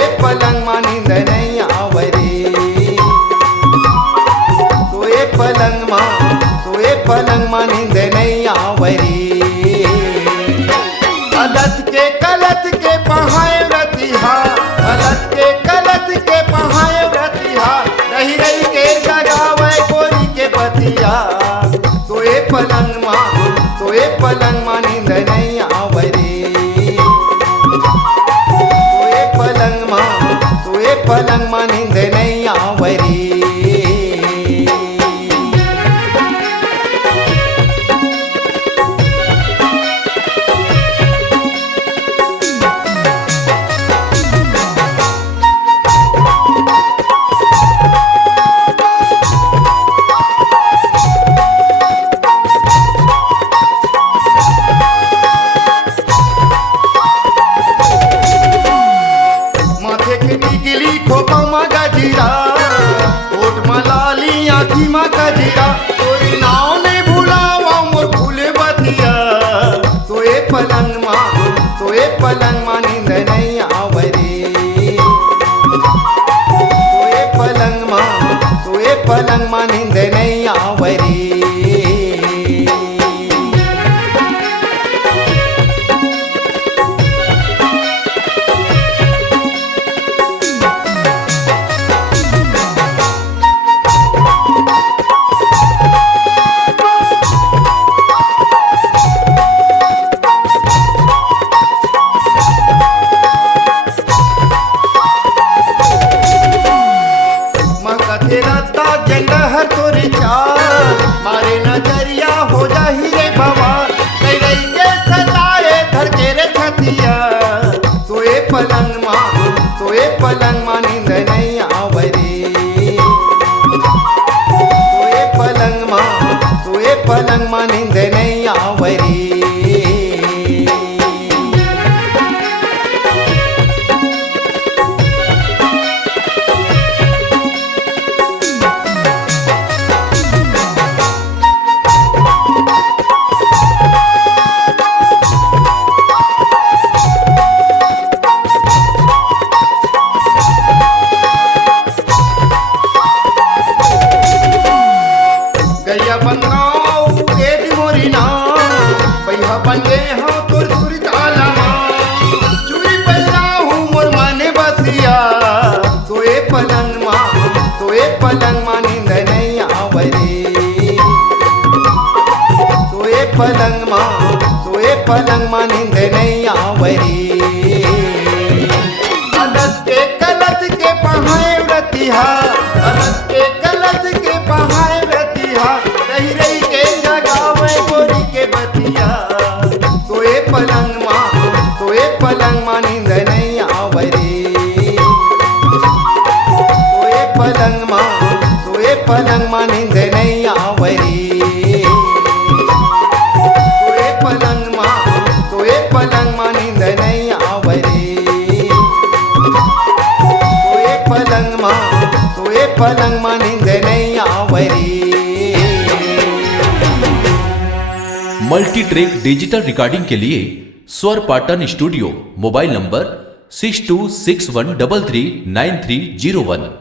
सोए पलंग मा नींद नहीं आवरे। सोए पलंग मा नींद नहीं आवरे। कलत के पहाए रतिहा, कलत के पहाए रतिहा, रही रही के जगावे गोरी के बतिया। सोए पलंग मा नींद नहीं आवरे। सोए पलंग मा नींद नहीं आवरे। आँखी मा कजरा तोरी नाव नहीं भूलावा मोर फूले बतिया। सोए पलंग मा नींद नहीं आवरे। सोए पलंग मा नींद नहीं आवरे। तोरे चार मारे नजरिया हो जाही रे बाबा, नहीं रही के सताए धर के रे छतिया। सोए पलंग मा नींद नहीं आवरे। सोए पलंग मा नींद नहीं आवरे। गैया बनगाओ एक मोरी ना पैहा बन गए हो तोर चूरी ताला माँ, चूरी पैदा हूँ मोर माने बसिया। सोए पलंग मा नींद नहीं आवरे। सोए पलंग मा नींद नहीं आवरे। कलत के पहाए रतिहा, कलत के पहाए रतिहा, रही रही के जगावे गोरी के बतिया। सोए पलंग मा नींद नहीं आवरे। सोए पलंग मा नींद नहीं आवरे। सोए पलंग मा नींद नहीं आवरे। सोए पलंग मा नींद नहीं आवरे। मल्टी ट्रैक डिजिटल रिकॉर्डिंग के लिए स्वर पाटन स्टूडियो, मोबाइल नंबर 6261339301।